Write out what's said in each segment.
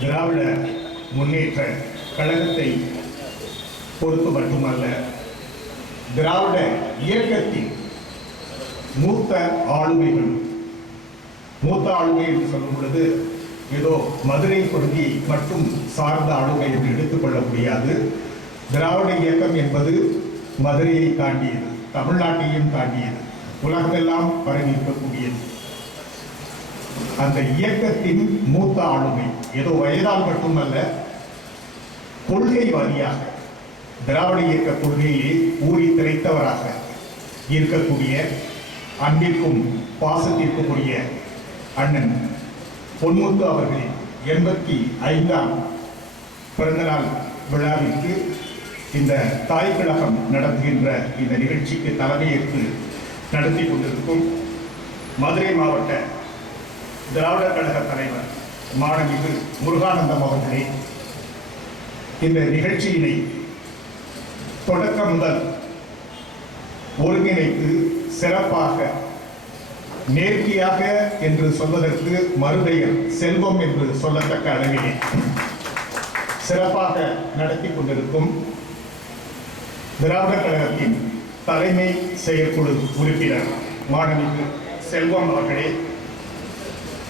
திராவிட முன்னேற்ற கழகத்தை பொறுத்து மட்டுமல்ல திராவிட இயக்கத்தின் மூத்த ஆளுமைகள் மூத்த ஆளுமை என்று சொல்லும் பொழுது ஏதோ மதுரை பகுதி மட்டும் சார்ந்த ஆளுமை என்று எடுத்துக்கொள்ள முடியாது. திராவிட இயக்கம் என்பது மதுரையை தாண்டியது தமிழ்நாட்டையும் தாண்டியது. உலகமெல்லாம் பரவி இருக்கக்கூடியது. அந்த இயக்கத்தின் மூத்த ஆளுமை ஏதோ வயதால் மட்டுமல்ல கொள்கை வாரியாக திராவிட இயக்க கொள்கையை ஊறி திரைத்தவராக இருக்கக்கூடிய அன்பிற்கும் பாசத்திற்கும் உரிய அண்ணன் பொன்முத்து அவர்களின் எண்பத்தி ஐந்தாம் பிறந்தநாள் விழாவிற்கு இந்த தாய் கழகம் நடத்துகின்ற இந்த நிகழ்ச்சிக்கு தலைமையேற்று நடத்தி கொண்டிருக்கும் மதுரை மாவட்ட திராவிட கழக தலைவர் மாணவிகு முருகானந்தம் அவர்களே இந்த நிகழ்ச்சியினை தொடக்கம் முதல் ஒருங்கிணைத்து சிறப்பாக நேர்த்தியாக என்று சொல்வதற்கு மறுபெயர் செல்வம் என்று சொல்லத்தக்க அளவிலே சிறப்பாக நடத்தி கொண்டிருக்கும் திராவிட கழகத்தின் தலைமை செயற்குழு உறுப்பினர் மாணவிக்கு செல்வம் அவர்களே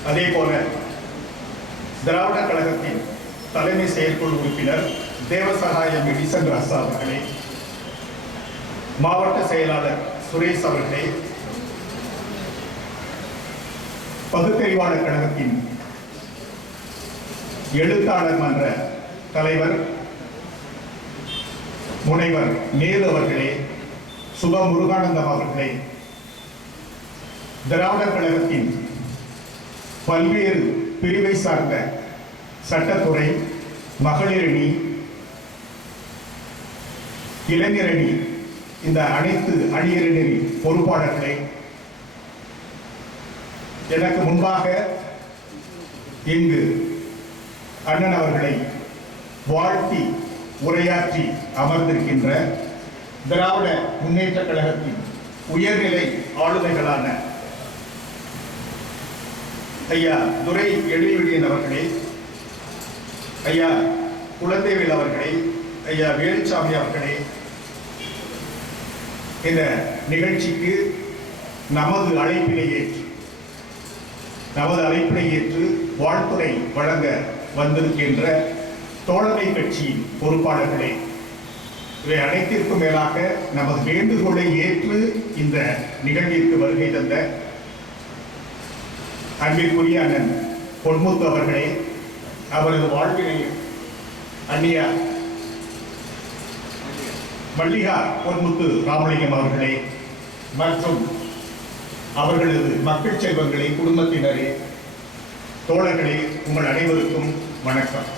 அதே போல திராவிட கழகத்தின் தலைமை செயற்குழு உறுப்பினர் தேவசகாயம் எடிசன் ராசா அவர்களே மாவட்ட செயலாளர் சுரேஷ் அவர்களே பகுத்தறிவாளர் கழகத்தின் எழுத்தாளர் மன்ற தலைவர் முனைவர் நேரு அவர்களே சுப முருகானந்தம் அவர்களே திராவிடர் கழகத்தின் பல்வேறு பிரிவை சார்ந்த சட்டத்துறை மகளிரணி இளைஞரணி இந்த அனைத்து அணியரணி பொறுப்பாளர்களை எனக்கு முன்பாக இங்கு அண்ணன் அவர்களை வாழ்த்தி உரையாற்றி அமர்ந்திருக்கின்ற திராவிட முன்னேற்ற கழகத்தின் உயர்நிலை ஆளுமைகளான ஐயா துரை எழில்விழியன் அவர்களே ஐயா குழந்தைவேல் அவர்களே. ஐயா வேலுச்சாமி அவர்களே. இந்த நிகழ்ச்சிக்கு நமது அழைப்பினை ஏற்று நமது அழைப்பினை ஏற்று வாழ்த்துறை வழங்க வந்திருக்கின்ற தோழமை கட்சியின் பொறுப்பாளர்களே. இவை அனைத்திற்கும் மேலாக நமது வேண்டுகோளை ஏற்று இந்த நிகழ்விற்கு வருகை தந்த அன்பிற்குரிய அண்ணன் பொன்முத்து அவர்களே அவரது வாழ்வினை அந்நியா மல்லிகா பொன்முத்து ராமலிங்கம் அவர்களே மற்றும் அவர்களது மக்கள் செல்வங்களே குடும்பத்தினரே தோழர்களே உங்கள் அனைவருக்கும் வணக்கம்.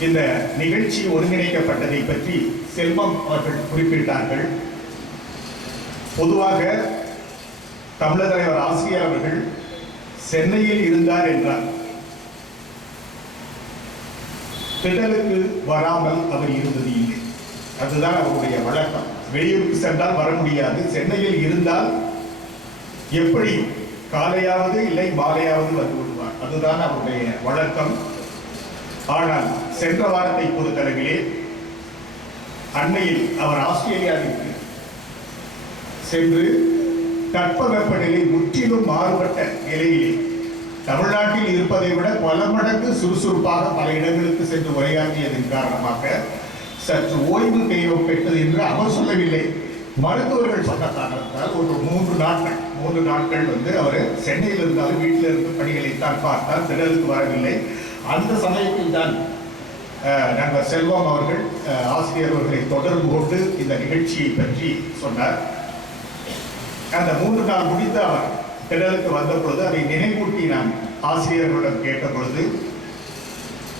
இந்த நிகழ்ச்சி ஒருங்கிணைக்கப்பட்டதை பற்றி செல்வம் அவர்கள் குறிப்பிட்டார்கள். பொதுவாக தமிழர் தலைவர் ஆசிரியர் அவர்கள் சென்னையில் இருந்தார் என்றார். திடலுக்கு வராமல் அவர் இருந்தது இல்லை. அதுதான் அவருடைய வழக்கம். வெளியூருக்கு சென்றால் வர முடியாது. சென்னையில் இருந்தால் எப்படி? காலையாவது இல்லை மாலையாவது வந்து விடுவார். அதுதான் அவருடைய வழக்கம். ஆனால் சென்ற வாரத்தை பொறுத்தளவிலே அண்மையில் அவர் ஆஸ்திரேலியாவிற்கு சென்று தட்பவெப்பநிலை முற்றிலும் மாறுபட்ட நிலையில் தமிழ்நாட்டில் இருப்பதை விட பல மடங்கு சுறுசுறுப்பாக பல இடங்களுக்கு சென்று உரையாற்றியதன் காரணமாக சற்று ஓய்வு தேவைப்பட்டது என்று அவர் சொல்லவில்லை. மருத்துவர்கள் சொன்ன காரணத்தால் ஒரு மூன்று நாட்கள் மூன்று நாட்கள் வந்து அவர் சென்னையில் இருந்தாலும் வீட்டில் இருந்து பணிகளைத்தான் பார்த்தார் திடலுக்கு வரவில்லை. அந்த சமயத்தில் தான் நண்பர் செல்வம் அவர்கள் ஆசிரியர் அவர்களை தொடர்பு கொண்டு இந்த நிகழ்ச்சியை பற்றி சொன்னார். அந்த மூன்று நாள் முடித்து அவர் திடலுக்கு வந்த பொழுது அதை நினைவூட்டி நான் ஆசிரியர்களிடம் கேட்ட பொழுது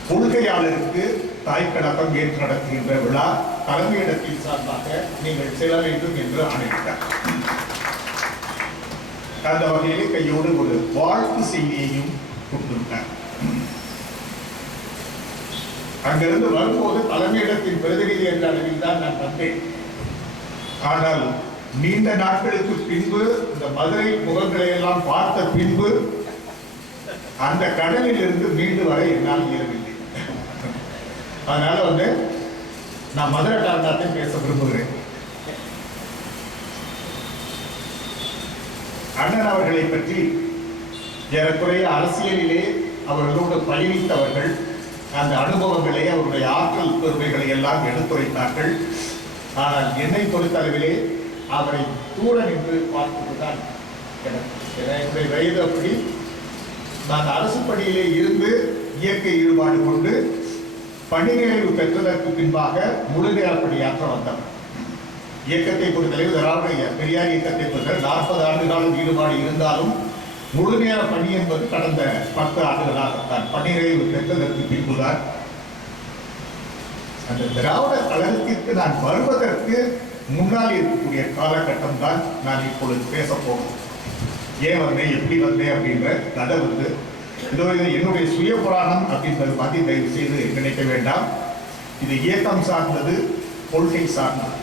கொள்கையாளருக்கு தாய்க்கடக்கம் ஏற்று நடத்துகின்ற விழா தலைமையிடத்தின் சார்பாக நீங்கள் செல்ல வேண்டும் என்று ஆணையிட்டார் அந்த வகையிலே கையோடு ஒரு வாழ்த்து செய்தியையும் கொடுத்திருந்தார் அங்கிருந்து வரும்போது தலைமையிடத்தின் பிரதிநிதி என்ற அளவில் தான் நான் வந்தேன். ஆனால் நீண்ட நாட்களுக்கு பின்பு இந்த மதுரை முகங்களை எல்லாம் பார்த்த பின்பு அந்த கடலில் இருந்து மீண்டு வர என்னால் இயலவில்லை. அதனால வந்து நான் மதுரை காரணத்தையும் பேச விரும்புகிறேன். அண்ணன் அவர்களை பற்றி ஏறக்குறைய அரசியலிலே அவர்களோடு பயணித்தவர்கள் அந்த அனுபவங்களை அவருடைய ஆற்றல் பெருமைகளை எல்லாம் எடுத்துரைத்தார்கள். ஆனால் என்னை பொறுத்தளவிலே அவரை தூர நின்று பார்ப்பதுதான் எனக்கு என்னுடைய வயது அப்படி நான் அரசு பணியிலே இருந்து இயற்கை ஈடுபாடு கொண்டு பணி நிறைவு பெற்றதற்கு பின்பாக முழு நேர பணியாற்ற வந்தவர் இயக்கத்தை பொறுத்தளவு திராவிட பெரியார் இயக்கத்தை பொறுத்தவரை நாற்பது ஆண்டு காலம் ஈடுபாடு இருந்தாலும் முழு நேர பணி என்பது கடந்த பத்து ஆண்டுகளாகத்தான். பணி நிறைவு பெற்றதற்கு பின்புதான். அந்த திராவிட கழகத்திற்கு நான் வருவதற்கு முன்னால் இருக்கக்கூடிய காலகட்டம் தான் நான் இப்பொழுது பேசப் போகிறேன். ஏன் வந்தேன் எப்படி வந்தேன் அப்படின்ற கதை வந்து இதோ இது என்னுடைய சுய புராணம் அப்படின்றது பற்றி தயவு செய்து நினைக்க வேண்டாம். இது இயக்கம் சார்ந்தது கொள்கை சார்ந்தது.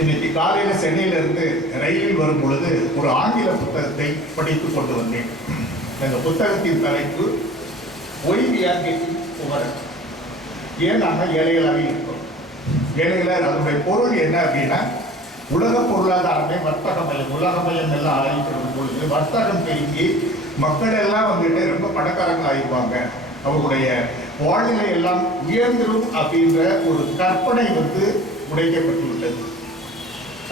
இன்னைக்கு காலையில் சென்னையிலிருந்து ரயிலில் வரும் பொழுது ஒரு ஆங்கில புத்தகத்தை படித்து கொண்டு வந்தேன். அந்த புத்தகத்தின் தலைப்பு ஒய் கெட்டிங் புகழ் ஏன் நாங்கள் ஏழைகளாக இருக்கோம் ஏழைகளாக அதனுடைய பொருள் என்ன அப்படின்னா உலக பொருளாதாரமே வர்த்தக மையம் உலக மையம் எல்லாம் ஆகிட்டு பொழுது வர்த்தகம் பெருக்கி மக்கள் எல்லாம் வந்துட்டு ரொம்ப பணக்காரங்க ஆயிடுவாங்க அவருடைய வாழ்நிலை எல்லாம் உயர்ந்துடும் அப்படின்ற ஒரு கற்பனை வந்து உடைக்கப்பட்டுள்ளது.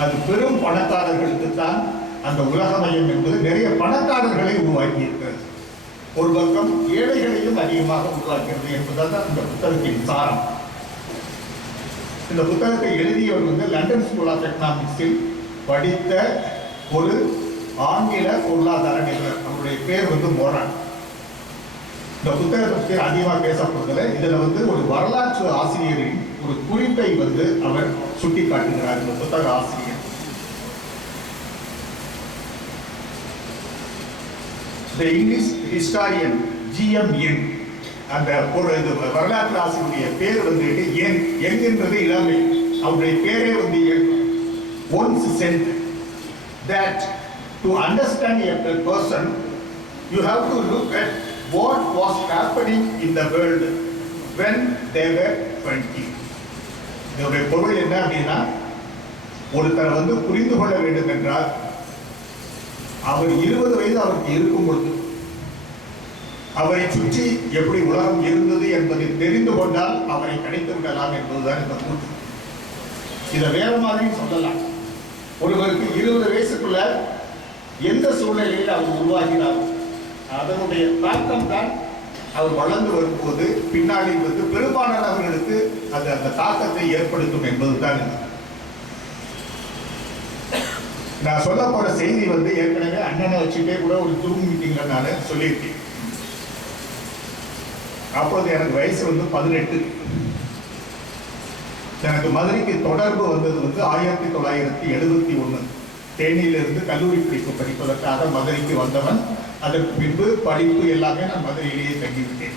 அது பெரும் பணக்காரர்களுக்கு தான் அந்த உலக மையம் என்பது நிறைய பணக்காரர்களை உருவாக்கியிருக்கிறது. ஒரு பக்கம் ஏழைகளையும் அதிகமாக உருவாக்கிறது என்பதால் தான் அந்த புத்தகத்தின் சாரம். இந்த புத்தகத்தை எழுதியவர் வந்து லண்டன் ஸ்கூல் ஆஃப் எக்கனாமிக்ஸில் படித்த ஒரு ஆங்கில பொருளாதார நிபுணர். அவருடைய பேர் வந்து மோரான். இந்த புத்தகத்தை பற்றி அதிகமாக பேசப்படுறதுல இதில் வந்து ஒரு வரலாற்று ஆசிரியரின் ஒரு குறிப்பை வந்து அவர் சுட்டி காட்டுகிறார் இந்த புத்தக ஆசிரியர். The English historian G.M. Yen அந்த ஒரு வரலாற்று ஆசிரியருடைய பேர் வந்து ஏன் என்கின்றது இளமை. அவருடைய பேரே வந்து once said that to understand a person you have to look at what was happening in the world when they were 20 இதோடைய பொருள் என்ன அப்படின்னா ஒருத்தர் வந்து புரிந்து கொள்ள வேண்டும் என்றால் அவர் இருபது வயது அவருக்கு இருக்கும் பொழுது அவரை சுற்றி எப்படி உலகம் இருந்தது என்பதை தெரிந்து கொண்டால் அவரை கிடைத்து விடலாம் என்பதுதான் இந்த கூற்று. இதை வேற மாதிரியும் சொல்லலாம். ஒருவருக்கு இருபது வயசுக்குள்ள எந்த சூழ்நிலையில் அவர் உருவாகினார் அதனுடைய தாக்கம் தான் அவர் வளர்ந்து வரும்போது பின்னாடி வந்து பெரும்பாலானவர்களுக்கு அது அந்த தாக்கத்தை ஏற்படுத்தும் என்பதுதான் நான் சொல்ல போற செய்தி வந்து ஏற்கனவே அண்ணனை வச்சுட்டே கூட ஒரு ஜூம் மீட்டிங்ல நான் சொல்லியிருக்கேன். அப்போது எனக்கு வயசு வந்து பதினெட்டு. எனக்கு மதுரைக்கு தொடர்பு வந்தது வந்து ஆயிரத்தி தொள்ளாயிரத்தி எழுபத்தி ஒன்று தேனியிலிருந்து கல்லூரி படிப்பு படிப்பதற்காக மதுரைக்கு வந்தவன். அதற்கு பின்பு படிப்பு எல்லாமே நான் மதுரையிலேயே தங்கிவிட்டேன்.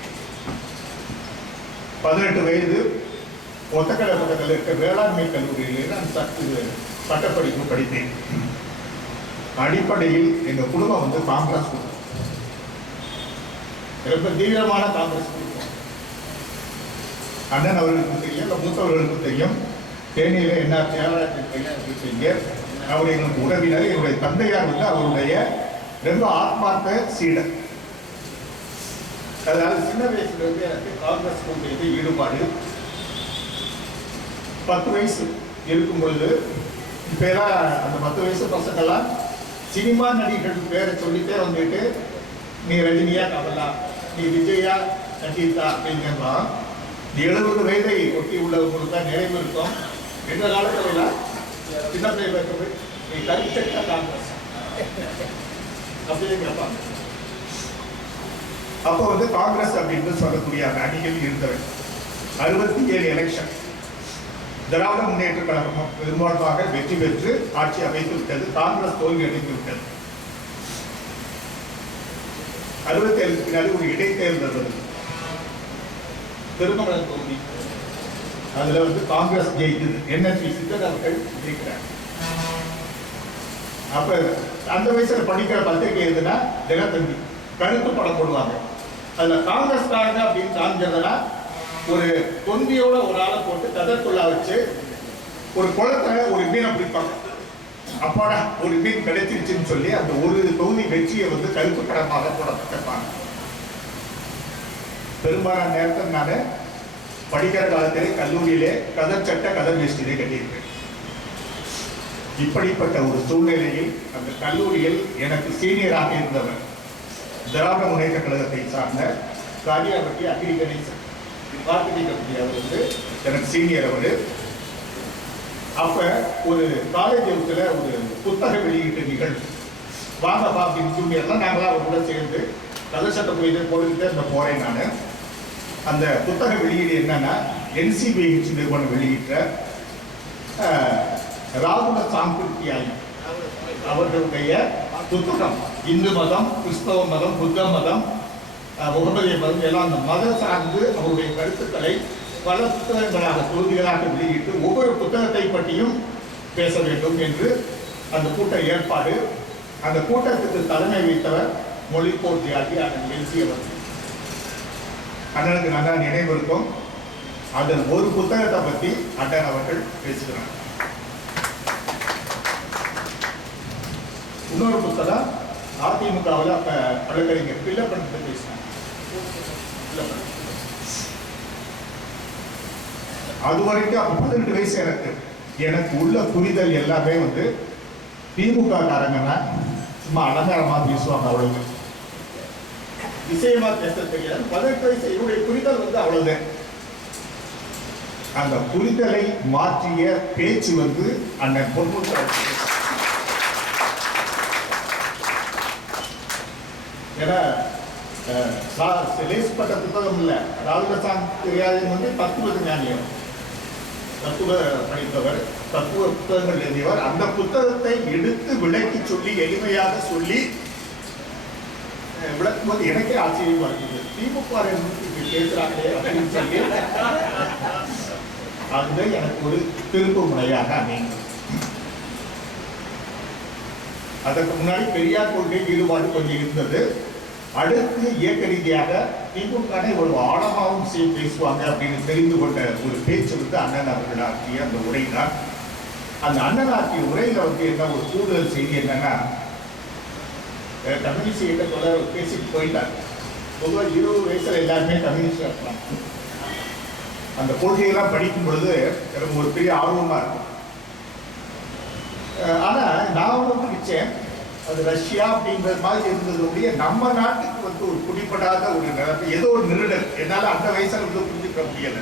பதினெட்டு வயது. ஒத்தக்கடை பக்கத்தில் இருக்க வேளாண்மை கல்லூரியிலே நான் சற்று பட்டப்படிப்பு படித்தேன். அடிப்படையில் எங்கள் குடும்பம் வந்து காங்கிரஸ் குடும்பம். ரொம்ப தீவிரமான காங்கிரஸ் குடும்பம். அண்ணன் அவர்களுக்கு தெரியும் இல்லை மூத்தவர்களுக்கு தெரியும். தேனியில் என்ன தியாகராஜன் செய்ய அவர் எங்களுக்கு உறவினர் என்னுடைய தந்தையார் வந்து அவருடைய ரொம்ப ஆத்மார்த்த சீடர் அதனால சின்ன வயசுல இருந்து எனக்கு காங்கிரஸ் கொண்டு ஈடுபாடு. பத்து வயசு இருக்கும் பொழுது இப்பெல்லாம் அந்த பத்து வயசு பசங்கள்லாம் சினிமா நடிகர்கள் பேரை சொல்லிட்டே வந்துட்டு நீ ரஜினியா கமலா நீ விஜயா அஜிதா அப்படிங்கலாம் எழுபது வயதை ஒட்டி உள்ளவங்களுக்கு தான் நிறைவு இருக்கும். எந்த காலத்தில் சின்ன பிள்ளை பேசுறது நீ கருச்சட்ட காங்கிரஸ் அப்படின்னு கேட்பாங்க. அப்போ வந்து காங்கிரஸ் அப்படின்னு சொல்லக்கூடிய அந்த அணிகள் இருந்தவை அறுபத்தி ஏழு எலெக்ஷன் திராவிட முன்னேற்ற கழகம் பெரும்பான்மையாக வெற்றி பெற்று ஆட்சி அமைத்து விட்டது. காங்கிரஸ் தோல்வி அடைந்து விட்டது. அறுபத்தி ஏழு பின்னாடி ஒரு இடைத்தேர்தல் வருது திருமண தொகுதி. அதுல வந்து காங்கிரஸ் ஜெயிக்குது. என்எஸ்பி சித்தர் அவர்கள் ஜெயிக்கிறார் அப்ப அந்த வயசுல படிக்கிற பத்திரிகை எதுனா தினத்தந்தி. கருத்து படம் போடுவாங்க. அதுல காங்கிரஸ்காரங்க அப்படின்னு காமிச்சதுன்னா ஒரு தொந்தியோட ஒரு ஆளை போட்டு கதற்குள்ளா வச்சு ஒரு குளத்துல ஒரு மீனை பிடிப்பாங்க. அப்பாடா ஒரு மீன் கிடைச்சிருச்சுன்னு சொல்லி அந்த ஒரு தொகுதி வெற்றியை வந்து கருப்பு படமாக போடப்பட்டிருப்பாங்க பெரும்பாலான நேரத்தில் நான் படிக்கிற காலத்திலே கல்லூரியிலே கதர் சட்ட கதர் வேஷ்டிலே கட்டியிருக்கேன். இப்படிப்பட்ட ஒரு சூழ்நிலையில் அந்த கல்லூரியில் எனக்கு சீனியராக இருந்தவர் திராவிட முன்னேற்ற கழகத்தை சார்ந்த Kariyapatti agri Ganesan. Marketing company அவர் வந்து எனக்கு சீனியர் அவர். அப்போ ஒரு காலேஜ் ஹவுஸ்ல ஒரு புத்தக வெளியீட்டு நிகழ்வு. வாங்க பா அப்படின்னு ஜூனியர்லாம் நாங்களாம் அவர் கூட சேர்ந்து கதை சட்டை போய் போட்டுக்கிட்டே அந்த போகிறேன் நான். அந்த புத்தக வெளியீடு என்னன்னா என்சிபிஹெச் நிறுவனம் வெளியிட்ட ராகுல சாம்பிருத்தியாயி அவர்களுடைய புத்தகம். இந்து மதம் கிறிஸ்தவ மதம் புத்த மதம் முகமதிய மதம் எல்லாம் அந்த மதம் சார்ந்து அவருடைய கருத்துக்களை பல புத்தகங்களாக தொகுதிகளாக வெளியிட்டு ஒவ்வொரு புத்தகத்தை பற்றியும் பேச வேண்டும் என்று அந்த கூட்ட ஏற்பாடு அந்த கூட்டத்துக்கு தலைமை வைத்தவர் மொழிப்போர் தியாகி அதன் எல்சி கண்ணனுக்கு நல்லா நினைவு இருக்கும். அதன் ஒரு புத்தகத்தை பற்றி அண்ணன் அவர்கள் பேசுகிறார் இன்னொரு புத்தகம் அதிமுகவில் அப்போ வழக்கறிஞர் பிள்ளப்பன் பேசினார் அது வரைக்கும் முப்பத்தி ரெண்டு வயசு எனக்கு. எனக்கு உள்ள புரிதல் எல்லாமே வந்து திமுக காரங்கன்னா சும்மா அலங்காரமாக பேசுவாங்க அவ்வளவு விஷயமா பேச தெரியாது பதினெட்டு வயசு என்னுடைய புரிதல் வந்து அவ்வளவுதான். அந்த புரிதலை மாற்றிய பேச்சு வந்து அண்ணன் பொன்முத்த ஏன்னா அஹ், சா- புத்தகம் இல்லை. ராகுலசாமி தெரியாதது வந்து தத்துவ ஞானியம் தத்துவ படித்தவர் தத்துவ புத்தகங்கள் எழுதியவர். அந்த புத்தகத்தை எடுத்து விளக்கி சொல்லி எளிமையாக சொல்லி விளக்கும்போது எனக்கே ஆச்சரியமா இருக்குது திமுக இப்படி பேசுறாங்களே அப்படின்னு சொல்லி அது எனக்கு ஒரு திருப்பு முறையாக அமைந்தது அதற்கு முன்னாடி பெரியார் கொள்கை ஈடுபாடு கொஞ்சம் இருந்தது அடுத்து இயக்க ரீதியாக திமுக இவ்வளவு ஆழமாகவும் சே- பேசுவாங்க அப்படின்னு தெரிந்து கொண்ட ஒரு பேச்சு வந்து அண்ணன் அவர்கள் ஆற்றிய அந்த உரை தான் அந்த அண்ணன் ஆற்றிய உரையில வந்து என்ன ஒரு கூடுதல் செய்தி என்னன்னா கம்யூனிஸ்ட் கிட்ட சொல்ல பேசிட்டு போயிட்டார் பொதுவாக இருபது வயசில் எல்லாருமே கம்யூனிஸ்டாக இருக்கலாம் அந்த கொள்கையெல்லாம் படிக்கும் பொழுது எனக்கு ஒரு பெரிய ஆர்வமாக இருக்கும். ஆனால் நான் ஒன்று நிச்சயம் அது ரஷ்யா அப்படிங்கிற மாதிரி இருந்ததுடைய நம்ம நாட்டுக்கு வந்து ஒரு குடிப்படாத ஒரு நிலத்தை ஏதோ ஒரு நிருடர் என்னால் அந்த வயசில் வந்து புரிஞ்சுக்க முடியலை.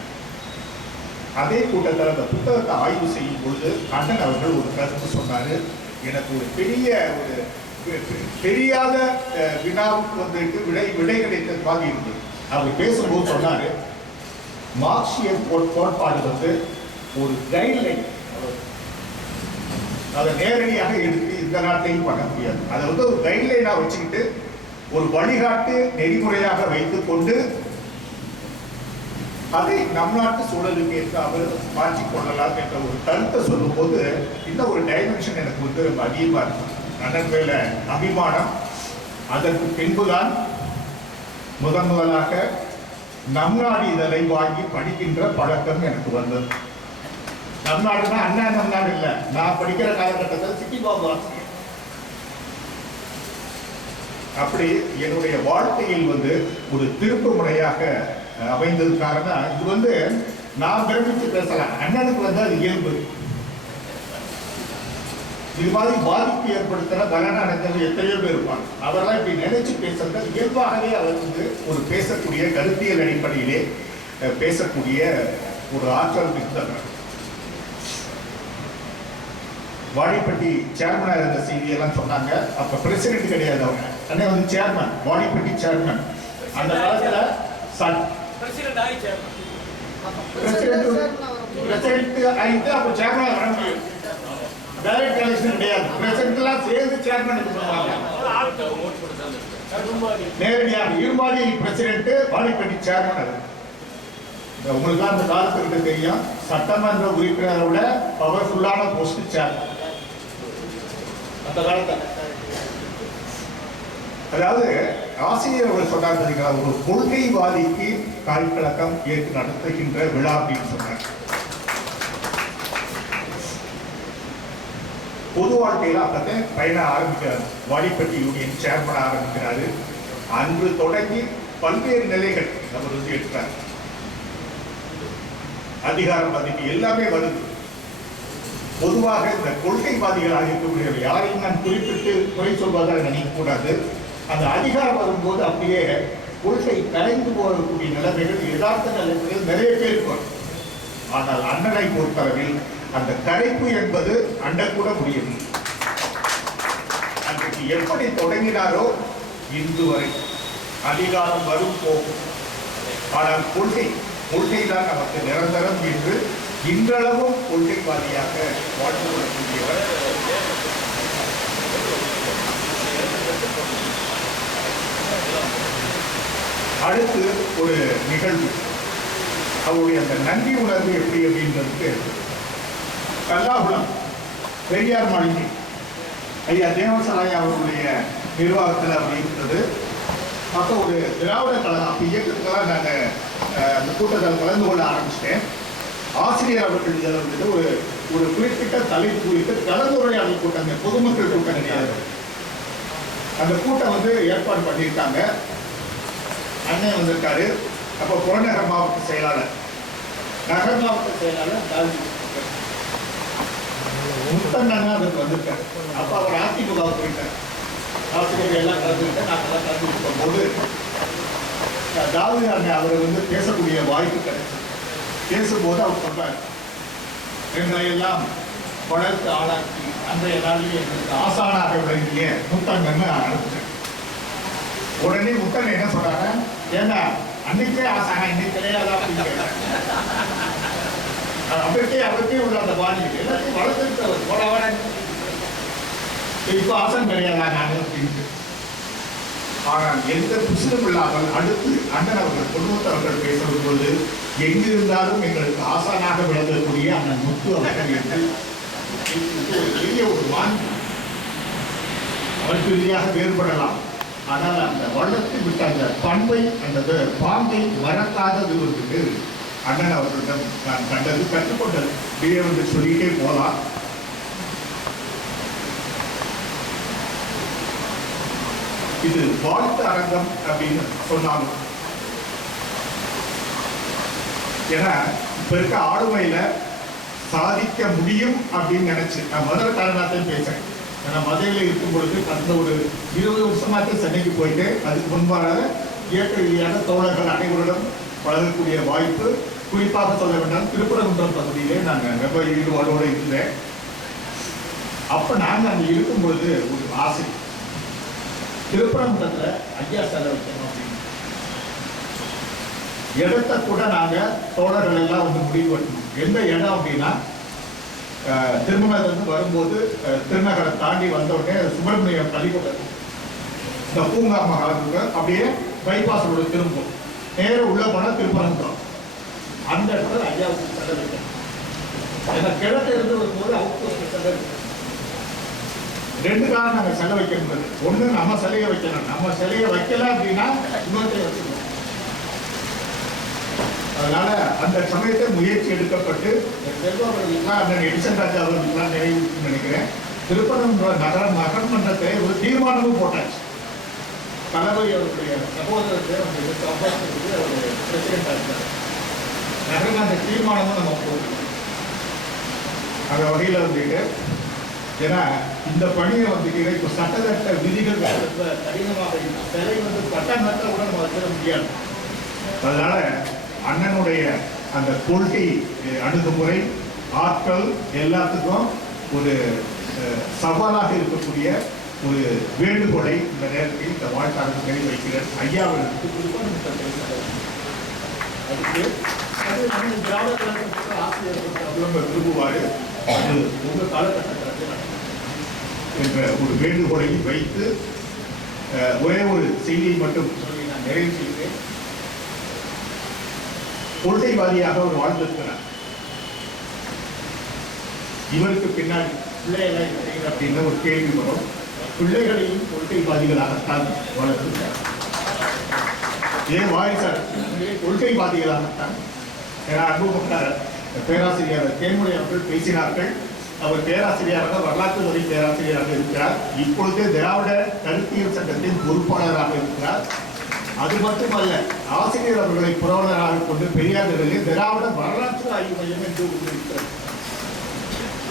அதே கூட்டத்தில் அந்த புத்தகத்தை ஆய்வு செய்யும் பொழுது கண்ணன் அவர்கள் ஒரு கருத்து சொன்னார். எனக்கு ஒரு பெரிய ஒரு தெரியாத வினாவுக்கு வந்துட்டு விடை விடை கிடைத்த பாதி இருந்தது அவர் பேசும்போது சொன்னாரு மார்க்சிய கோட்பாடு வந்து ஒரு கைட்லைன் அதை நேரடியாக எடுத்து இந்த நாட்டையும் பண்ண முடியாது. அதை வந்து ஒரு கைட்லைனாக வச்சுக்கிட்டு ஒரு வழிகாட்டு நெறிமுறையாக வைத்து கொண்டு அதை நம் நாட்டு சூழலுக்கு ஏற்ற அவர் மாற்றிக் கொள்ளலாம் என்ற ஒரு கருத்தை சொல்லும்போது இந்த ஒரு டைமென்ஷன் எனக்கு வந்து ரொம்ப அதிகமாக இருக்கும் அண்ணன் மேல அபிமானம் அதற்கு பின்புதான் முதன் முதலாக நம்நாடு இதழை வாங்கி படிக்கின்ற பழக்கம் எனக்கு வந்தது. நம்நாடுனா அண்ணா நம்நாடு இல்லை. நான் படிக்கிற காலகட்டத்தில் சிட்டி பாபு ஆசிரியர். அப்படி என்னுடைய வாழ்க்கையில் வந்து ஒரு திருப்பு முறையாக அமைந்தது காரணம் இது வந்து நான் பிரமிச்சு பேசலாம். அண்ணனுக்கு வந்து அது இயல்பு. இது மாதிரி பாதிப்பு ஏற்படுத்துற பலன அடைஞ்சவங்க எத்தனையோ பேர் இருப்பாங்க. அவரெல்லாம் இப்படி நினைச்சு பேசுறது இயல்பாகவே அவர் வந்து ஒரு பேசக்கூடிய கருத்தியல் அடிப்படையிலே பேசக்கூடிய ஒரு ஆற்றல் மிக்கவர். வாடிப்பட்டி சேர்மனாக இருந்த செய்தியெல்லாம் சொன்னாங்க. அப்ப பிரசிடென்ட் கிடையாது அவங்க. அண்ணே வந்து சேர்மன் வாடிப்பட்டி சேர்மன் அந்த காலத்துல சட் பிரசிடென்ட் ஆகி சேர்மன் பிரசிடென்ட் பிரசிடென்ட் ஆயிட்டு அப்ப சேர்மன் வர முடியும் டைரக்ட் எலெக்ஷன் கிடையாது. பிரசிடென்ட்லாம் சேர்ந்து சேர்மனுக்கு பண்ணுவாங்க நேரடியாக இருபாடி பிரசிடென்ட் வாடிப்பட்டி சேர்மன் அது. இந்த உங்களுக்கு அந்த காலத்துக்கிட்ட தெரியும். சட்டமன்ற உறுப்பினரோட பவர்ஃபுல்லான போஸ்ட் சேர்மன் அந்த காலத்தில் அதாவது ஆசிரியர் அவர்கள் சொன்னார் ஒரு கொள்கைவாதிக்கு காய்கழக்கம் ஏற்று நடத்துகின்ற விழா அப்படின்னு சொன்னார். பொது வாழ்க்கையில அப்பத்தான் பயணம் ஆரம்பிக்கிறார். வாடிப்பட்டி யூனியன் சேர்மன் ஆரம்பிக்கிறாரு. அன்று தொடங்கி பல்வேறு நிலைகள் நம்ம வந்து எடுத்தார் அதிகாரம் பதவி எல்லாமே வருது. பொதுவாக இந்த கொள்கைவாதிகளாக இருக்கக்கூடிய யாரையும் நான் குறிப்பிட்டு குறை சொல்வதாக நினைக்கக்கூடாது. அந்த அதிகாரம் வரும்போது அப்படியே கொள்கை கலைந்து போகக்கூடிய நிலைமைகள் யதார்த்த நிலைமைகள் நிறைய பேருக்கு ஆனால் அண்ணனை பொறுத்தளவில் அந்த கரைப்பு என்பது அண்டக்கூட முடியும். அன்றைக்கு எப்படி தொடங்கினாரோ இன்று வரை அதிகாரம் வரும் போகும். ஆனால் கொள்கை கொள்கைதான் நமக்கு நிரந்தரம் என்று இன்றளவும் கொள்கைவாதியாக வாழ்ந்து கொள்ளக்கூடியவர் அடுத்து ஒரு நிகழ்வு. அவருடைய அந்த நன்றி உணர்வு எப்படி அப்படின்றதுக்கு கல்லாகுளம் பெரியார் மாளிகை. ஐயா தேவசராயா அவருடைய நிர்வாகத்தில் அப்படி இருந்தது. அப்போ ஒரு திராவிட கழகம் அப்போ இயக்கத்துக்கெல்லாம் நாங்கள் அந்த கூட்டத்தில் கலந்து கொள்ள ஆரம்பிச்சிட்டேன். ஆசிரியர் அவர்கள் இதில் வந்துட்டு ஒரு ஒரு குறிப்பிட்ட தலைப்பு குறித்து கலந்துரையாடல் கூட்டங்க பொதுமக்கள் கூட்டம் கிடையாது அந்த கூட்டம் வந்து ஏற்பாடு பண்ணியிருக்காங்க. அண்ணன் வந்திருக்காரு. அப்போ புறநகர் மாவட்ட செயலாளர். நகர் மாவட்ட செயலாளர் தாஜி அதுக்கு வந்திருக்காரு அப்போ அவர் அதிமுக போயிட்டார். ஆசிரியர் எல்லாம் கலந்துருக்கேன் நான் எல்லாம் கலந்துக்கிட்டு போது தாவூதி அண்ணன் அவர் வந்து பேசக்கூடிய வாய்ப்பு கிடைச்சது. பேசும்போது அவர் சொல்றாரு எங்களை வளர்த்து ஆளாக்கி அன்றைய நாளில் எங்களுக்கு ஆசானாக விளங்கிய முத்தங்கன்னு அனுப்பிச்சேன். உடனே முத்தன் என்ன சொல்றாங்க ஏன்னா அன்னைக்கே ஆசானா இன்னைக்கு கிடையாதா? அப்படின்னு அவருக்கே அவருக்கே உள்ள அந்த பாணி எல்லாத்தையும் வளர்த்துட்டு அவர் போட வர இப்போ ஆசன் கிடையாதா நான்? அப்படின்ட்டு ஆனால் எந்த புசிலும் இல்லாமல் அடுத்து அண்ணன் அவர்கள் குடும்பத்தவர்கள் அவர்கள் பேசும்போது எங்கிருந்தாலும் எங்களுக்கு ஆசானாக விளங்கக்கூடிய அண்ணன் முத்து அவர்கள் என்று ஒரு பெரிய ஒரு வாங்கி அவருக்கு ரீதியாக வேறுபடலாம். ஆனால் அந்த வளர்த்து விட்ட அந்த பண்பை அந்த பாம்பை மறக்காதது வந்துட்டு அண்ணன் அவர்களிடம் நான் கண்டது கற்றுக்கொண்டது. இப்படியே வந்து சொல்லிட்டே போகலாம் இது வாழ்த்து அரங்கம் அப்படின்னு சொன்னாங்க ஏன்னா இப்ப இருக்க ஆளுமையில சாதிக்க முடியும் அப்படின்னு நினைச்சு நான் மதுரை காரணத்தையும் பேசுறேன். ஏன்னா மதுரையில் இருக்கும் பொழுது கடந்த ஒரு இருபது வருஷமாக சென்னைக்கு போயிட்டு அதுக்கு முன்பாக இயற்கை ரீதியான தோழர்கள் அனைவருடன் வளரக்கூடிய வாய்ப்பு குறிப்பாக சொல்ல வேண்டாம் திருப்பரங்குன்றம் பகுதியிலே நாங்கள் ரொம்ப ஈடுபாடோடு இருந்தேன். அப்போ நாங்கள் அங்கே இருக்கும் பொழுது ஒரு ஆசை. திருப்பரங்குன்றத்துல ஐயா செலவு வைக்கணும் அப்படின்னு இடத்தை கூட நாங்க தோழர்கள் எல்லாம் வந்து முடிவு பண்ணணும் எந்த இடம் அப்படின்னா அஹ், வரும்போது திருநகரை தாண்டி வந்த உடனே சுப்பிரமணியம் பள்ளிக்கூடம் இந்த பூங்கா மகாலுக்கு அப்படியே பைபாஸ் ரோடு திரும்பும் நேரம் உள்ள போனா திருப்பரங்குன்றம். அந்த இடத்துல ஐயாவுக்கு செலவு ஏன்னா கிழக்கு இருந்து வரும்போது அவுட் செலவு இருக்கு. ரெண்டு காலம் நாங்கள் சிலை வைக்க முடியாது நம்ம சிலையை வைக்கணும். நம்ம சிலையை வைக்கல அப்படின்னா இன்னொருத்தையும் வச்சுக்கணும் அதனால அந்த சமயத்தை முயற்சி எடுக்கப்பட்டு அண்ணன் எடிசன் ராஜா அவர்களுக்கெல்லாம் நினைவு நினைக்கிறேன். திருப்பரங்குன்ற நகர நகர்மன்றத்தை ஒரு தீர்மானமும் போட்டாச்சு. தலைமை அவருடைய சகோதரத்தை அவங்க சம்பாதிச்சு அவர் பிரசிடென்ட் இருந்தார். அந்த தீர்மானமும் நம்ம போட்டோம் அந்த வகையில் வந்துட்டு ஏன்னா இந்த பணியை வந்துட்டு இப்போ சட்டத்திட்ட விதிகள் கடினமாக சிலை வந்து கூட நம்ம வச்சிட முடியாது. அதனால அண்ணனுடைய அந்த கொள்கை அணுகுமுறை ஆற்றல் எல்லாத்துக்கும் ஒரு சவாலாக இருக்கக்கூடிய ஒரு வேண்டுகோளை இந்த நேரத்தில் இந்த வாழ்த்தாளர் கை வைக்கிறேன். ஐயாவிற்கு அதுக்கு அது நம்ம திராவிட விரும்புவாரு. அது உங்க காலகட்டத்தில். என்ற ஒரு வேண்டுகோளை வைத்து ஒரே ஒரு செய்தியை மட்டும் சொல்லி நான் நிறைவு செய்கிறேன். கொள்கைவாதியாக அவர் வாழ்ந்திருக்கிறார். இவருக்கு பின்னாடி பிள்ளைகளை அப்படின்ற ஒரு கேள்வி வரும். பிள்ளைகளையும் கொள்கைவாதிகளாகத்தான் வளர்த்துள்ளார் ஏன் வாரிசார் கொள்கைவாதிகளாகத்தான் என அனுபவப்பட்ட பேராசிரியர் தேன்மொழி அவர்கள் பேசினார்கள். அவர் பேராசிரியராக வரலாற்று துறை பேராசிரியராக இருக்கிறார். இப்பொழுது திராவிட கருத்தியல் சட்டத்தின் பொறுப்பாளராக இருக்கிறார். அது மட்டுமல்ல ஆசிரியர் அவர்களை புரவலராக கொண்டு பெரியார் நிலையில் திராவிட வரலாற்று ஆய்வு மையம் என்று இருக்கிறது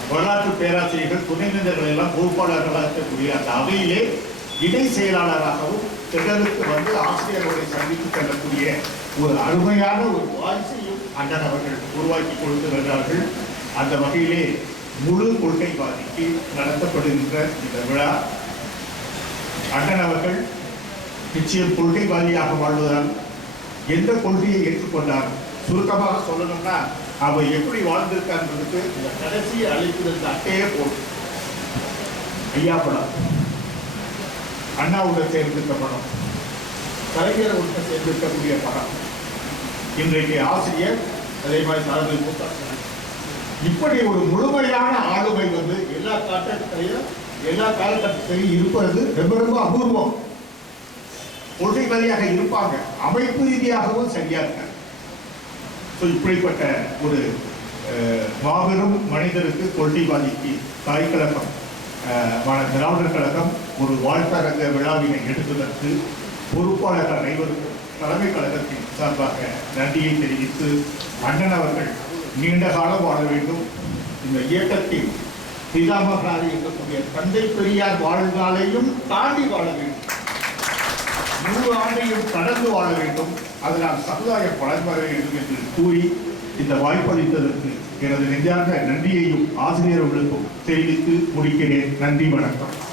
வரலாற்று பேராசிரியர்கள் துணைநிலைகள் எல்லாம் பொறுப்பாளர்களாக இருக்கக்கூடிய அந்த அவையிலே இணை செயலாளராகவும் திடலுக்கு வந்து ஆசிரியர்களை சந்தித்துக் கொள்ளக்கூடிய ஒரு அருமையான ஒரு வாரிசையும் அண்ணன் அவர்கள் உருவாக்கி கொடுத்து வருகிறார்கள். அந்த வகையிலே முழு கொள்கைவாதிக்கு நடத்தப்படுகின்ற இந்த விழா அண்ணன் அவர்கள் நிச்சயம் கொள்கைவாதியாக வாழ்வதால் எந்த கொள்கையை ஏற்றுக்கொண்டார் சுருக்கமாக சொல்லணும்னா அவர் எப்படி வாழ்ந்திருக்கான்றதுக்கு இந்த கடைசி அழைப்பில் அட்டையே போடும் ஐயா படம். அண்ணாவுடன் சேர்ந்திருக்க படம். கலைஞருடன் சேர்ந்திருக்கக்கூடிய படம். இன்றைக்கு ஆசிரியர் அதே மாதிரி தளபதி மூத்த இப்படி ஒரு முழுமையான ஆளுமை வந்து எல்லா காட்டத்திலையும் எல்லா காலகட்டத்திலையும் இருப்பது ரொம்ப ரொம்ப அபூர்வம். கொள்கைவாதியாக இருப்பாங்க. அமைப்பு ரீதியாகவும் சரியா இருக்காங்க ஸோ இப்படிப்பட்ட ஒரு மாபெரும் மனிதருக்கு கொள்கைவாதிக்கு தாய் கழகம் திராவிடர் கழகம் ஒரு வாழ்த்தரங்க விழாவினை எடுத்ததற்கு பொறுப்பாளர்கள் அனைவருக்கும் தலைமை கழகத்தின் சார்பாக நன்றியை தெரிவித்து அண்ணன் அவர்கள் நீண்ட காலம் வாழ வேண்டும். இந்த இயக்கத்தில் பிதாமகராக இருக்கக்கூடிய தந்தை பெரியார் வாழ்நாளையும் தாண்டி வாழ வேண்டும். நூறு ஆண்டையும் கடந்து வாழ வேண்டும். அதனால் சமுதாய பலன் வர வேண்டும் என்று கூறி இந்த வாய்ப்பளித்ததற்கு எனது நெஞ்சார்ந்த நன்றியையும் ஆசிரியர்களுக்கும் தெரிவித்து முடிக்கிறேன். நன்றி வணக்கம்.